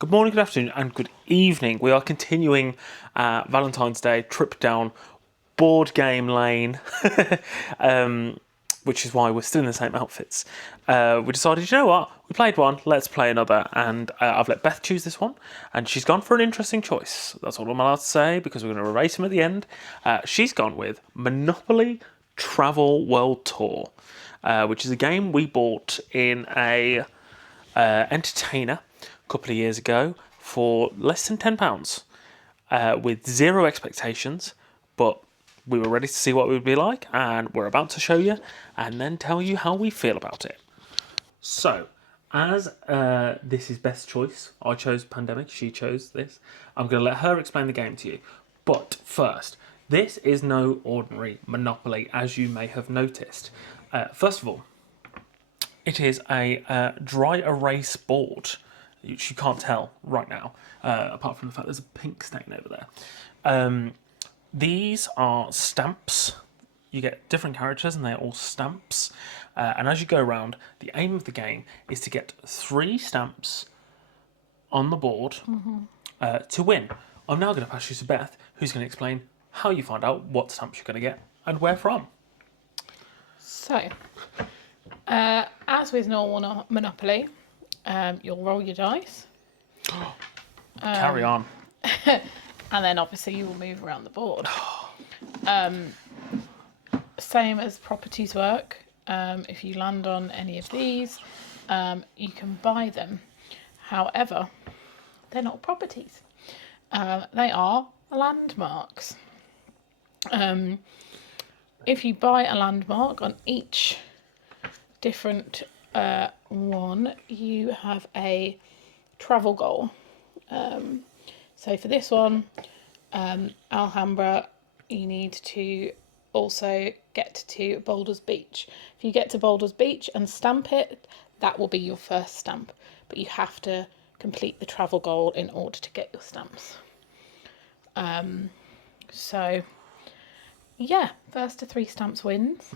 Good morning, good afternoon, and good evening. We are continuing Valentine's Day trip down board game lane, which is why we're still in the same outfits. We decided, you know what? We played one, let's play another, and I've let Beth choose this one, and she's gone for an interesting choice. That's all I'm allowed to say because we're going to erase him at the end. She's gone with Monopoly Travel World Tour, which is a game we bought in a entertainer a couple of years ago for less than £10 with zero expectations, but we were ready to see what it would be like, and we're about to show you and then tell you how we feel about it. So, as this is Beth's choice, I chose Pandemic, she chose this. I'm going to let her explain the game to you. But first, this is no ordinary Monopoly, as you may have noticed. First of all, it is a dry erase board, which you can't tell right now, apart from the fact there's a pink stain over there. These are stamps. You get different characters and they're all stamps. And as you go around, the aim of the game is to get 3 stamps on the board to win. I'm now going to pass you to Beth, who's going to explain how you find out what stamps you're going to get and where from. So, as with normal Monopoly, you'll roll your dice. Carry on. And then obviously you will move around the board. Same as properties work. If you land on any of these, you can buy them. However, they're not properties. They are landmarks. If you buy a landmark on each different one, you have a travel goal. So for this one, Alhambra, you need to also get to Boulders Beach. If you get to Boulders Beach and stamp it, that will be your first stamp. But you have to complete the travel goal in order to get your stamps. So, yeah, first to 3 stamps wins.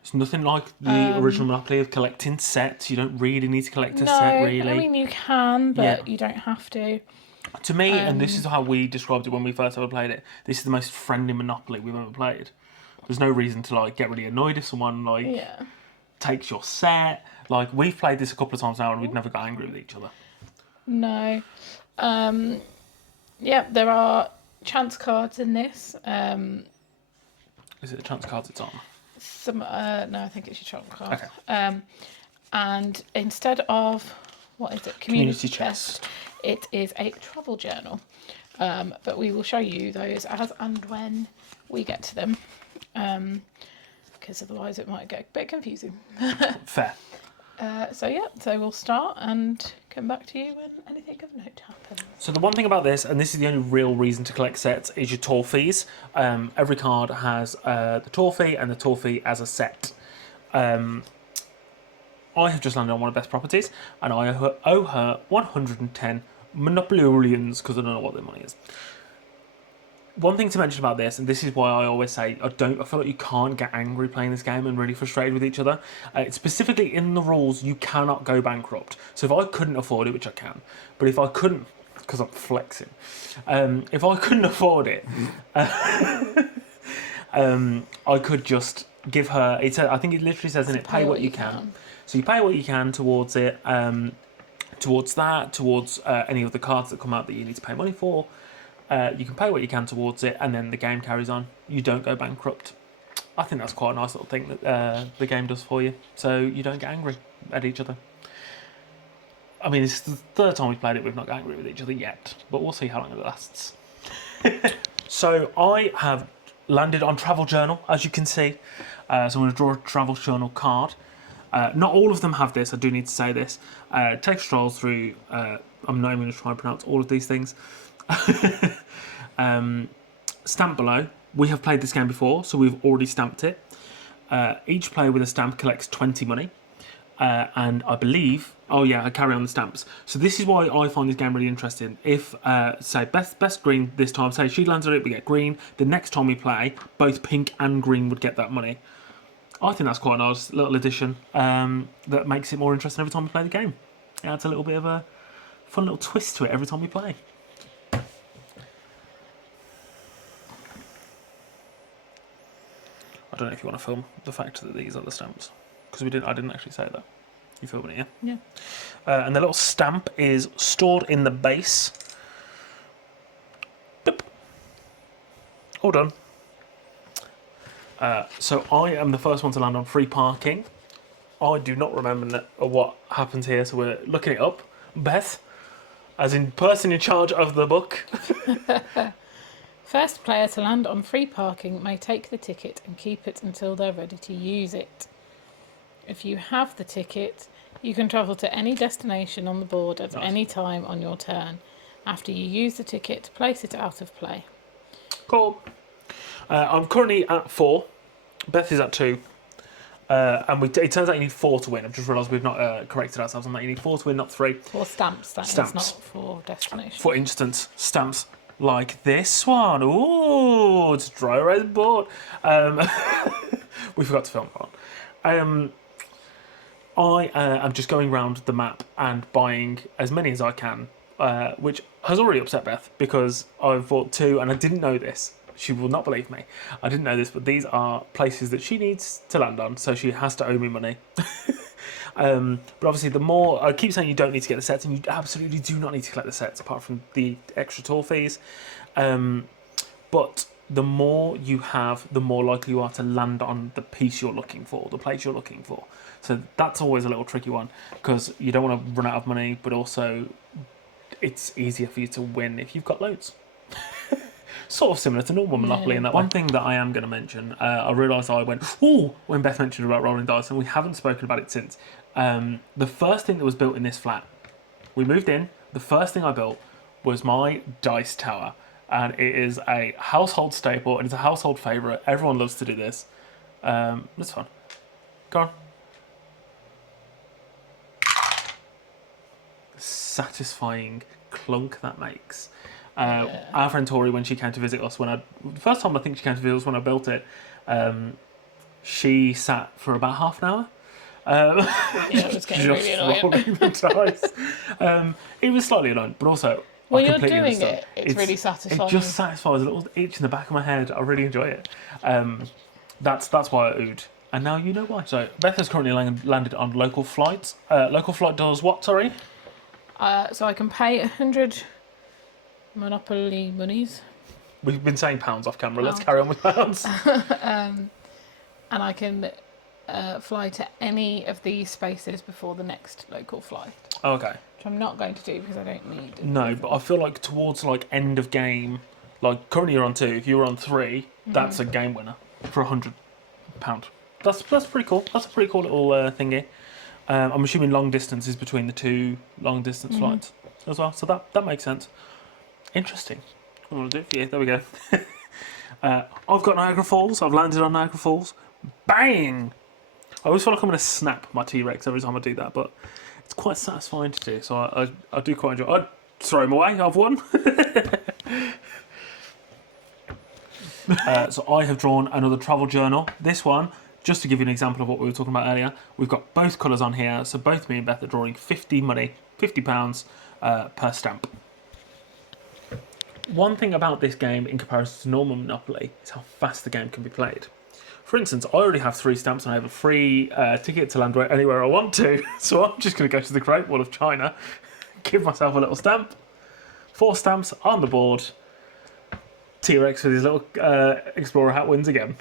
It's nothing like the original Monopoly of collecting sets. You don't really need to collect a set, really. I mean, you can, but you don't have to. To me, and this is how we described it when we first ever played it, this is the most friendly Monopoly we've ever played. There's no reason to get really annoyed if someone takes your set. We've played this a couple of times now and we've never got angry with each other. No. There are chance cards in this. Is it the chance cards it's on? No, I think it's your chance card. Okay. And instead of, what is it? Community chest. It is a travel journal. But we will show you those as and when we get to them. Because otherwise it might get a bit confusing. Fair. So we'll start and come back to you when anything of note happens. So the one thing about this, and this is the only real reason to collect sets, is your tour fees. Every card has the tour fee and the tour fee as a set. I have just landed on one of Beth's properties, and I owe her 110 Monopoleans because I don't know what their money is. One thing to mention about this, and this is why I always say I feel like you can't get angry playing this game and really frustrated with each other. Specifically in the rules, you cannot go bankrupt. So if I couldn't afford it, which I can, but if I couldn't, because I'm flexing, if I couldn't afford it, I could just give her. I think it literally says in it, pay what you can. So you pay what you can towards it, towards any of the cards that come out that you need to pay money for. You can pay what you can towards it, and then the game carries on. You don't go bankrupt. I think that's quite a nice little thing that the game does for you, so you don't get angry at each other. I mean, it's the 3rd time we've played it, we've not got angry with each other yet, but we'll see how long it lasts. So I have landed on Travel Journal, as you can see. So I'm going to draw a Travel Journal card. Not all of them have this, I do need to say this. Take strolls through, I'm not even going to try and pronounce all of these things. Stamp below. We have played this game before, so we've already stamped it. Each player with a stamp collects 20 money. And I believe... I carry on the stamps. So this is why I find this game really interesting. If, say, best green this time, say she lands on it, we get green. The next time we play, both pink and green would get that money. I think that's quite a nice little addition that makes it more interesting every time we play the game. It adds a little bit of a fun little twist to it every time we play. I don't know if you want to film the fact that these are the stamps, because I didn't actually say that. You filming it, Yeah. And the little stamp is stored in the base. Boop. All done. So I am the first one to land on free parking. I do not remember what happens here, so we're looking it up. Beth, as in person in charge of the book. First player to land on free parking may take the ticket and keep it until they're ready to use it. If you have the ticket, you can travel to any destination on the board at any time on your turn. After you use the ticket, place it out of play. Cool. I'm currently at 4. Beth is at 2. And it turns out you need 4 to win. I've just realised we've not corrected ourselves on that. You need 4 to win, not 3. 4 stamps, that Stamps. is, not for destination. For instance, stamps like this one. Ooh, it's a dry erase board. We forgot to film that one. I am just going around the map and buying as many as I can, which has already upset Beth because I've bought 2 and I didn't know this. She will not believe me. I didn't know this, but these are places that she needs to land on, so she has to owe me money. But obviously, the more I keep saying you don't need to get the sets, and you absolutely do not need to collect the sets apart from the extra tour fees. But the more you have, the more likely you are to land on the piece you're looking for, the place you're looking for. So that's always a little tricky one because you don't want to run out of money, but also it's easier for you to win if you've got loads. Sort of similar to normal Monopoly in that one thing that I am going to mention. I realised I went, ooh, when Beth mentioned about rolling dice, and we haven't spoken about it since. The first thing that was built in this flat, we moved in, the first thing I built was my dice tower. And it is a household staple, and it's a household favourite. Everyone loves to do this. It's fun. Go on. Satisfying clunk that makes. Our friend Tori, when she came to visit us, the first time I think she came to visit us when I built it, she sat for about half an hour. Yeah, it was getting really annoying. Rolling the dice. It was slightly annoying, but also when I you're completely doing understand. it, it's really satisfying. It just satisfies a little itch in the back of my head. I really enjoy it. That's why I oohed. And now you know why. So Beth has currently landed on local flights. Local flight does what, sorry? So I can pay 100 Monopoly monies. We've been saying pounds off camera. Let's carry on with pounds. And I can fly to any of these spaces before the next local flight. Okay. Which I'm not going to do because I don't need it. No, but I feel like towards like end of game, like currently you're on 2. If you were on 3, that's a game winner for £100. That's pretty cool. That's a pretty cool little thingy. I'm assuming long distance is between the 2 long distance flights as well. So that makes sense. Interesting. I'm going to do it for you. There we go. I've got Niagara Falls. I've landed on Niagara Falls. Bang! I always feel like I'm going to snap my T-Rex every time I do that, but it's quite satisfying to do. So I do quite enjoy it. I'd throw him away. I've won. So I have drawn another travel journal. This one, just to give you an example of what we were talking about earlier, we've got both colours on here. So both me and Beth are drawing £50 per stamp. One thing about this game in comparison to normal Monopoly is how fast the game can be played. For instance, I already have 3 stamps and I have a free ticket to land anywhere I want to. So I'm just going to go to the Great Wall of China, give myself a little stamp. 4 stamps on the board. T-Rex with his little Explorer hat wins again.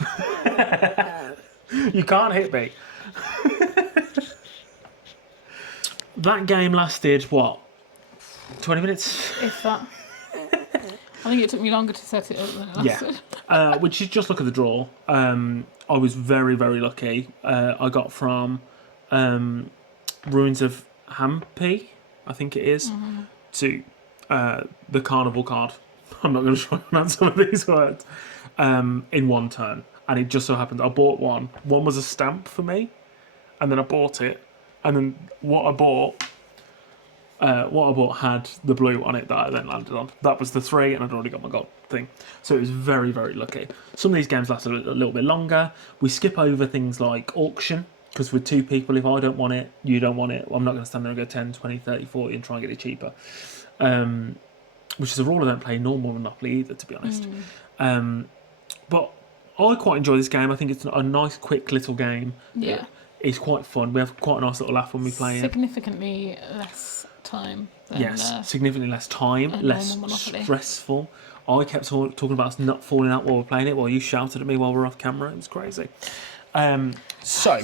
You can't hit me. That game lasted, what, 20 minutes? If that. I think it took me longer to set it up than it lasted. Yeah. Which is just look at the draw. I was very, very lucky. I got from Ruins of Hampi, I think it is, to the Carnival card. I'm not going to try and pronounce some of these words. In one turn. And it just so happened I bought one. One was a stamp for me. And then I bought it. And then what I bought had the blue on it that I then landed on. That was the 3, and I'd already got my gold thing. So it was very, very lucky. Some of these games last a little bit longer. We skip over things like auction. Because with two people, if I don't want it, you don't want it, I'm not going to stand there and go 10, 20, 30, 40 and try and get it cheaper. Which is a rule I don't play normal Monopoly either, to be honest. But I quite enjoy this game. I think it's a nice, quick little game. Yeah. It's quite fun. We have quite a nice little laugh when we play it. Significantly less time than Significantly less time, less stressful. I kept talking about us not falling out while we're playing it, while you shouted at me while we're off camera. It was crazy. So,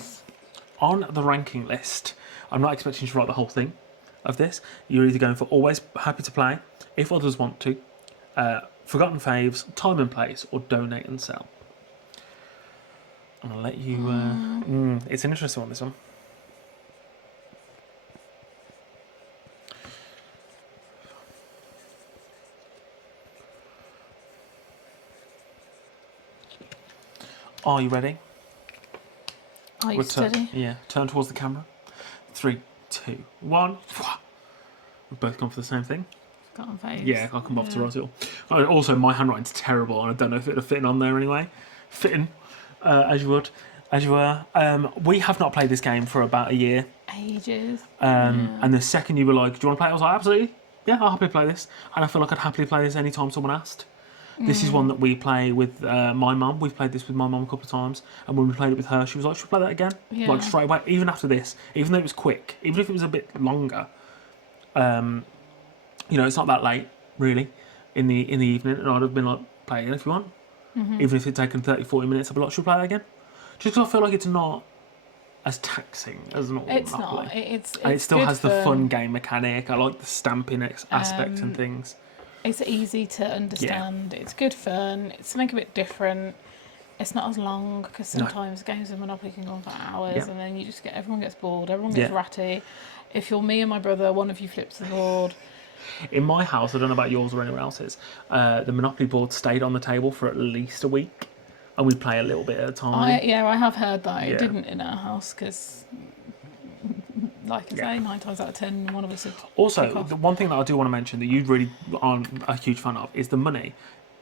on the ranking list, I'm not expecting you to write the whole thing of this. You're either going for always happy to play, if others want to, forgotten faves, time and place, or donate and sell. I'm going to let you... it's an interesting one, this one. Are you ready? Are you steady? Yeah, turn towards the camera. 3, 2, 1. We've both gone for the same thing. Forgotten faves. Yeah, I'll come off to write it all. Also, my handwriting's terrible, and I don't know if it'd have fitting on there anyway. Fitting, as you would, as you were. We have not played this game for about a year. Ages. And the second you were like, "Do you want to play?" I was like, "Absolutely, yeah, I'll happily play this." And I feel like I'd happily play this anytime someone asked. This is one that we play with my mum. We've played this with my mum a couple of times, and when we played it with her, she was like, "Should we play that again?" Yeah. Like straight away. Even after this, even though it was quick, even if it was a bit longer, it's not that late really in the evening, and I'd have been like, "Play it if you want." Even if it'd taken 30, 40 minutes, I'd be like, "Should we play that again?" Just because I feel like it's not as taxing as an It's Monopoly. not. It's and it still good has the fun game mechanic. I like the stamping aspect and things. It's easy to understand. Yeah. It's good fun. It's something a bit different. It's not as long because sometimes games of Monopoly can go on for hours, and then you just everyone gets bored. Everyone gets ratty. If you're me and my brother, one of you flips the board. In my house, I don't know about yours or anyone else's, the Monopoly board stayed on the table for at least a week, and we'd play a little bit at a time. I have heard that. It didn't in our house because, like I say, 9 times out of 10, one of us would. Also, the one thing that I do want to mention that you really aren't a huge fan of is the money.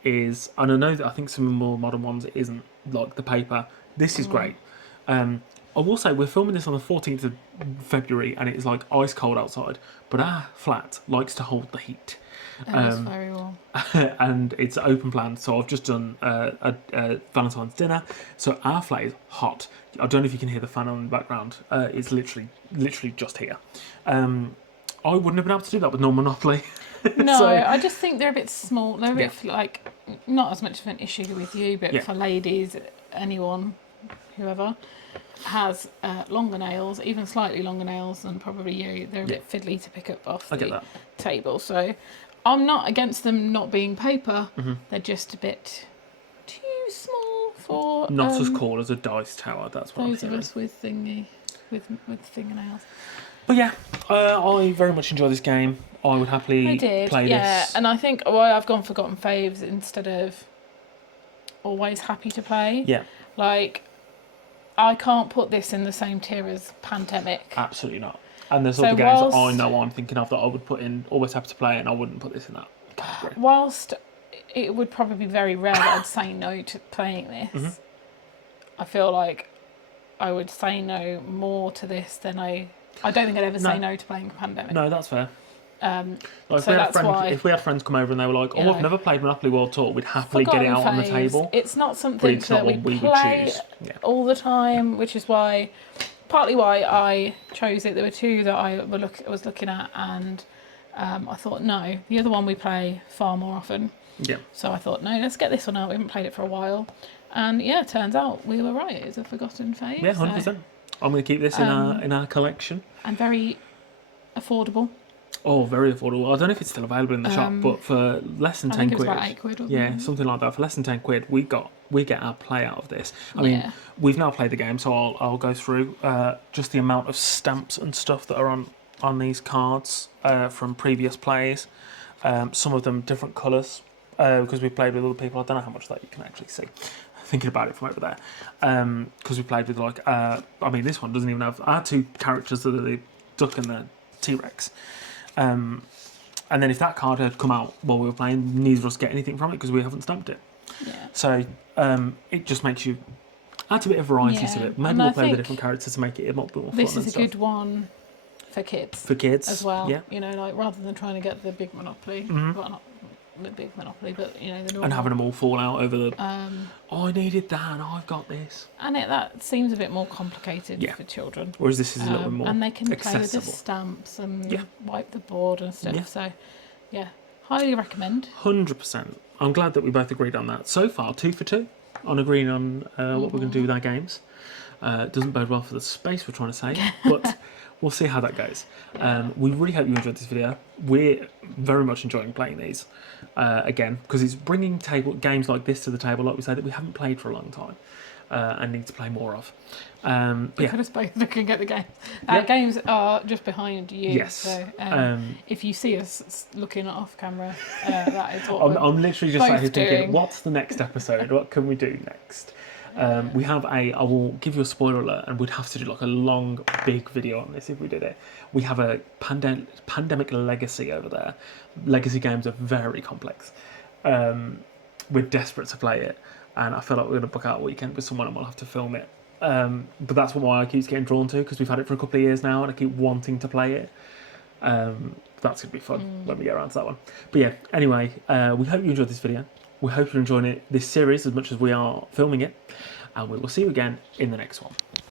And I know that I think some more modern ones it isn't, like the paper. This is great. I will say we're filming this on the 14th of February and it is like ice cold outside, but our flat likes to hold the heat. It's very warm. And it's open plan, so I've just done a Valentine's dinner, so our flat is hot. I don't know if you can hear the fan on in the background. It's literally just here. I wouldn't have been able to do that with normal Monopoly. No, I just think they're a bit small. They're a bit like not as much of an issue with you, but for ladies, anyone, whoever has longer nails, even slightly longer nails than probably you, they're a bit fiddly to pick up off the table. So I'm not against them not being paper. They're just a bit too small for not as cool as a dice tower. That's what those of us with fingernails. But yeah, I very much enjoy this game. I would happily play this. Yeah, and I think why I've gone forgotten faves instead of always happy to play. Yeah, like I can't put this in the same tier as Pandemic. Absolutely not. And there's other games that I know I'm thinking of that I would put in always happy to play, and I wouldn't put this in that category. Whilst it would probably be very rare that I'd say no to playing this, I feel like I would say no more to this than I don't think I'd ever say no to playing Pandemic. No, that's fair. Why if we had friends come over and they were like, "Oh, I've never played Monopoly World Tour," we'd happily get it out on the table. It's not something that we play all the time, which is partly why I chose it. There were two that I was looking at, and I thought no. The other one we play far more often. Yeah. So I thought no, let's get this one out. We haven't played it for a while, and turns out we were right. It's a forgotten fave. Yeah, 100%. I'm going to keep this in our collection. And very affordable. Oh, very affordable. I don't know if it's still available in the shop, but for less than 10 quid. I think it was about 8 quid. Wasn't it? Something like that. For less than 10 quid, we get our play out of this. I mean, we've now played the game, so I'll go through just the amount of stamps and stuff that are on these cards from previous plays. Some of them different colours because we played with other people. I don't know how much of that you can actually see. Thinking about it from over there, because we played with this one doesn't even have our two characters that are the duck and the T-Rex. And then if that card had come out while we were playing, neither of us get anything from it because we haven't stamped it. Yeah. So it just makes you Adds a bit of variety to Yeah, it. Maybe and we'll I play with the think different characters to make it a bit more fun this and is a stuff. good one for kids. For kids as well. yeah. You know, like rather than trying to get the big Monopoly, well, not the big Monopoly, but you know, the normal. And having them all fall out over the. Oh, I needed that, and I've got this. And that seems a bit more complicated Yeah. for children. Whereas this is a little bit more and they can play with the accessible. stamps and Yeah. wipe the board and stuff. Yeah. So, yeah, highly recommend. 100%. I'm glad that we both agreed on that. So far, 2 for 2 on agreeing on what we're going to do with our games. It doesn't bode well for the space we're trying to save, but we'll see how that goes. We really hope you enjoyed this video. We're very much enjoying playing these again, because it's bringing games like this to the table, like we say, that we haven't played for a long time and need to play more of. We could have spoken looking at the games. Games are just behind you. Yes. So if you see us looking off camera, that is what I'm literally just sat here thinking, doing. what's the next episode? What can we do next? We have I will give you a spoiler alert, and we'd have to do like a long, big video on this if we did it. We have a pandemic legacy over there. Legacy games are very complex. We're desperate to play it, and I feel like we're going to book out a weekend with someone and we'll have to film it. But that's why I keep getting drawn to, because we've had it for a couple of years now and I keep wanting to play it. That's going to be fun when we get around to that one. But yeah, anyway, we hope you enjoyed this video. We hope you're enjoying this series as much as we are filming it. And we will see you again in the next one.